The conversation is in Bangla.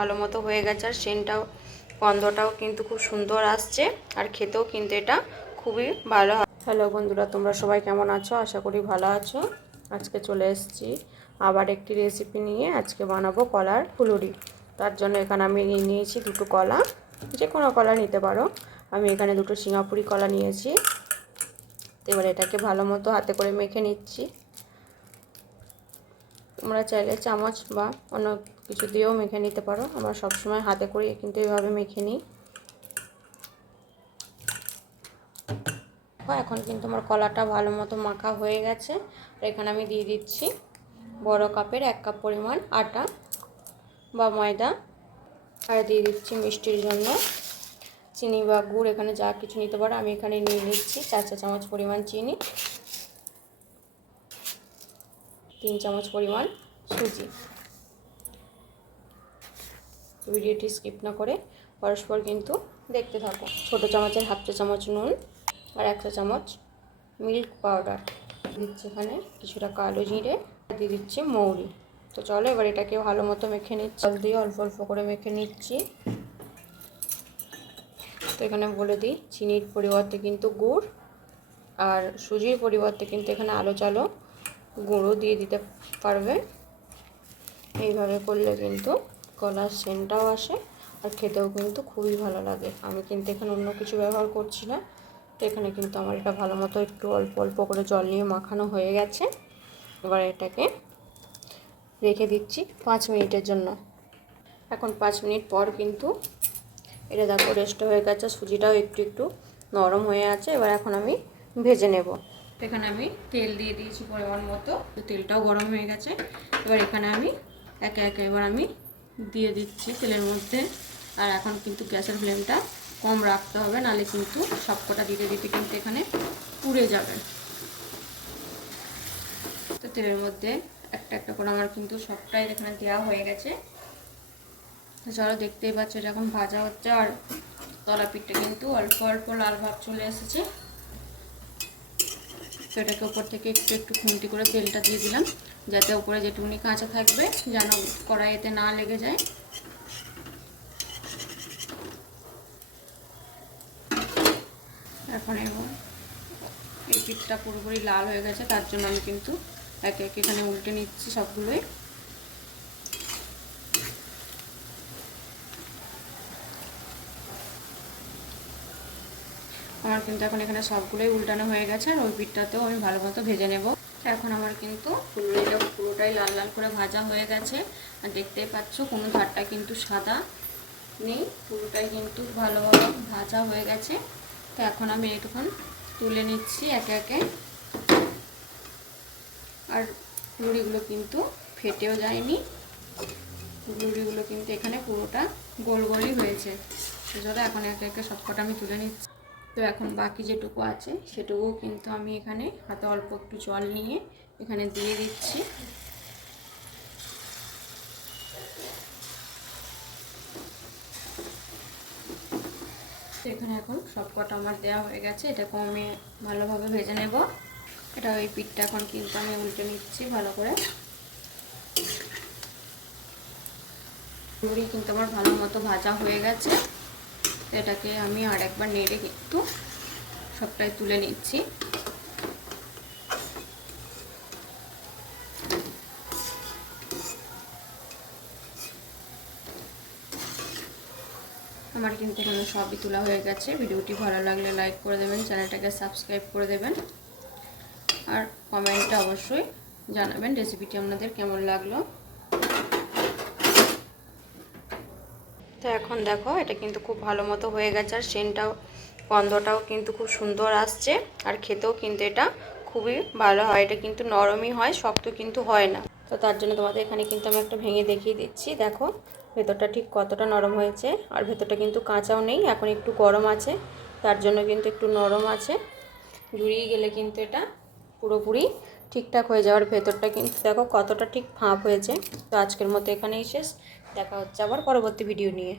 ভালো মতো হয়ে গেছে, আর সেন্টটাও গন্ধটাও কিন্তু খুব সুন্দর আসছে, আর খেতেও কিন্তু এটা খুবই ভালো হয়। হ্যালো বন্ধুরা, তোমরা সবাই কেমন আছো? আশা করি ভালো আছো। আজকে চলে এসেছি আবার একটি রেসিপি নিয়ে। আজকে বানাবো কলার ফুলুরি। তার জন্য এখানে আমি নিয়ে নিয়েছি দুটো কলা, যে কোনো কলা নিতে পারো। আমি এখানে দুটো সিঙ্গাপুরি কলা নিয়েছি। তো এবার এটাকে ভালো মতো হাতে করে মেখে নিচ্ছি। তোমরা চাইলে চামচ বা অন্য কিছু দিয়েও মেখে নিতে পারো। আমরা সবসময় হাতে করে কিন্তু এইভাবে মেখে নিই। এখন কিন্তু আমার কলাটা ভালো মতো মাখা হয়ে গেছে। আর এখানে আমি দিয়ে দিচ্ছি বড় কাপের 1 কাপ পরিমাণ আটা বা ময়দা, আর দিয়ে দিচ্ছি মিষ্টির জন্য চিনি বা গুড়, এখানে যা কিছু নিতে পারো। আমি এখানে নিয়ে নিচ্ছি 4 চা চামচ পরিমাণ চিনি, 3 চামচ পরিমাণ সুজি। ভিডিওটি স্কিপ না করে পরস্পর কিন্তু দেখতে থাকো। ছোটো চামচের হাফ চা চামচ নুন আর 1 চা চামচ মিল্ক পাউডার দিচ্ছি। এখানে কিছুটা কালো জিরে দিয়ে দিচ্ছি মৌরি। তো চলো এবার এটাকে ভালো মতো মেখে নিচ্ছি। জল দিয়ে অল্প অল্প করে মেখে নিচ্ছি। তো এখানে বলে দিই, চিনির পরিবর্তে কিন্তু গুড় আর সুজির পরিবর্তে কিন্তু এখানে আলো চালো গুঁড়ো দিয়ে দিতে পারবে। এইভাবে করলে কিন্তু কলার সেন্টটাও আসে আর খেতেও কিন্তু খুবই ভালো লাগে। আমি কিন্তু এখানে অন্য কিছু ব্যবহার করছি না। তো এখানে কিন্তু আমার এটা ভালো মতো একটু অল্প অল্প করে জল নিয়ে মাখানো হয়ে গেছে। এবার এটাকে রেখে দিচ্ছি 5 মিনিটের জন্য। এখন 5 মিনিট পর কিন্তু এটা দেখো রেস্ট হয়ে গেছে, সুজিটাও একটু একটু নরম হয়ে আছে। এবার এখন আমি ভেজে নেব। এখানে আমি তেল দিয়ে দিয়েছি পরিমাণ মতো, তো তেলটাও গরম হয়ে গেছে। এবার এখানে আমি একে একে এবার আমি দিয়ে দিচ্ছি তেলের মধ্যে। আর এখন কিন্তু গ্যাসের ফ্লেমটা কম রাখতে হবে, নাহলে কিন্তু সবকটা দিতে দিতে কিন্তু এখানে পুড়ে যাবে। তো তেলের মধ্যে একটা একটা করে আমার কিন্তু সবটাই এখানে দেওয়া হয়ে গেছে। তো চলো দেখতেই পাচ্ছ যখন ভাজা হচ্ছে, আর তলা পিঠটা কিন্তু অল্প অল্প লাল ভাব চলে এসেছে। তো এটাকে উপর থেকে একটু একটু খুন্তি করে তেলটা দিয়ে দিলাম, যাতে উপরে যেটুকুনি কাঁচা থাকবে যেন কড়াইতে না লেগে যায়। এখন এই পিঠটা পুরোপুরি লাল হয়ে গেছে, তার জন্য আমি কিন্তু একে একে এখানে উল্টে নিচ্ছি সবগুলোই। আমার কিন্তু এখন এখানে সবগুলোই উল্টানো হয়ে গেছে, আর ওই পিঠটাতেও আমি ভালো মতো ভেজে নেব। এখন আমার কিন্তু পুরোটাই লাল লাল করে ভাজা হয়ে গেছে। আর দেখতেই পাচ্ছ কোনো ধারটা কিন্তু সাদা নেই, পুরোটাই কিন্তু ভালোভাবে ভাজা হয়ে গেছে। তো এখন আমি এটুকুন তুলে নিচ্ছি একে একে। আর লুড়িগুলো কিন্তু ফেটেও যায়নি, লুড়িগুলো কিন্তু এখানে পুরোটা গোল গোলই হয়েছে। সেজন্য এখন একে একে সবকটা আমি তুলে নিচ্ছি। তো এখন বাকি যেটুকু আছে সেটুকু কিন্তু আমি এখানে হাতে অল্প একটু জল নিয়ে এখানে দিয়ে দিচ্ছি। তো এখানে এখন সবকটা আমার দেওয়া হয়ে গেছে। এটাকে আমি ভালোভাবে ভেজে নেব। এটা ওই পিঠটা এখন কিন্তু আমি উল্টে নিচ্ছি ভালো করে। মুড়ি কিন্তু আমার ভালো মতো ভাজা হয়ে গেছে। এটাকে আমি আর একবার নেড়ে কিন্তু সবটাই তুলে নিচ্ছি। আমার কিন্তু এখানে সবই তোলা হয়ে গেছে। ভিডিওটি ভালো লাগলে লাইক করে দেবেন, চ্যানেলটাকে সাবস্ক্রাইব করে দেবেন, আর কমেন্টে অবশ্যই জানাবেন রেসিপিটি আপনাদের কেমন লাগলো। তো এখন দেখো এটা কিন্তু খুব ভালো মতো হয়ে গেছে, আর সেন্টটাও গন্ধটাও কিন্তু খুব সুন্দর আসছে, আর খেতেও কিন্তু এটা খুবই ভালো হয়। এটা কিন্তু নরমই হয়, শক্ত কিন্তু হয় না। তো তার জন্য তোমাদের এখানে কিন্তু আমি একটা ভেঙে দেখিয়ে দিচ্ছি। দেখো ভেতরটা ঠিক কতটা নরম হয়েছে, আর ভেতরটা কিন্তু কাঁচাও নেই, এখন একটু গরম আছে, তার জন্য কিন্তু একটু নরম আছে। জুড়িয়ে গেলে কিন্তু এটা পুরোপুরি ঠিকঠাক হয়ে যাওয়ার। ভেতরটা কিন্তু দেখো কতটা ঠিক ফাঁপ হয়েছে। তো আজকের মতো এখানেই শেষ, দেখা হচ্ছে আবার পরবর্তী ভিডিও নিয়ে।